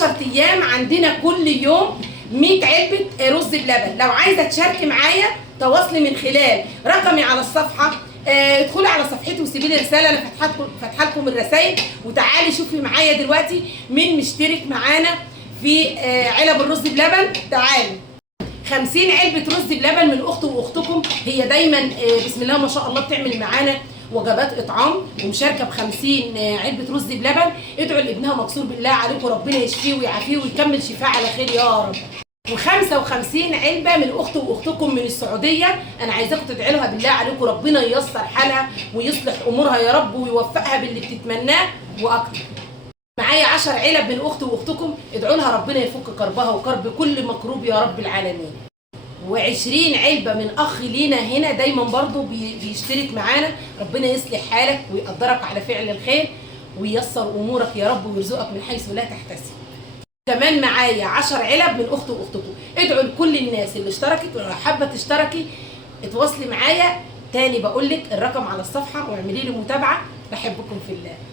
10 ايام عندنا كل يوم 100 علبه رز بلبن. لو عايزه تشاركي معايا تواصلي من خلال رقمي على الصفحه، ادخلي على صفحتي وسيبي لي رساله، انا فاتحه لكم الرسائل، وتعالي شوفي معايا دلوقتي مين مشترك معانا في علب الرز بلبن. تعالوا 50 علبه رز بلبن من اختي واختكم. هي دايما بسم الله ما شاء الله بتعمل معانا وجبات اطعام، ومشاركه ب 50 علبه رز بلبن. ادعوا لابنها مكسور بالله عليكم، ربنا يشفيه ويعافيه ويكمل شفاء على خير يا رب. و55 علبه من اختي واختكم من السعوديه، انا عايزاكم تدعوا لها بالله عليكم، ربنا ييسر حالها ويصلح امورها يا رب ويوفقها باللي بتتمناه واكتر. معايا 10 علب من اختي واختكم، ادعوا لها ربنا يفك كربها وكرب كل مكروب يا رب العالمين. و20 علبه من اخ لينا هنا دايما برضو بيشترك معانا، ربنا يصلح حالك ويقدرك على فعل الخير وييسر امورك يا رب ويرزقك من حيث لا تحتسب. كمان معايا 10 علب من اختي واختكم. ادعوا لكل الناس اللي اشتركت، ولو حابه تشتركي اتواصلي معايا. تاني بقول لك الرقم على الصفحه واعملي لي متابعه. بحبكم في الله.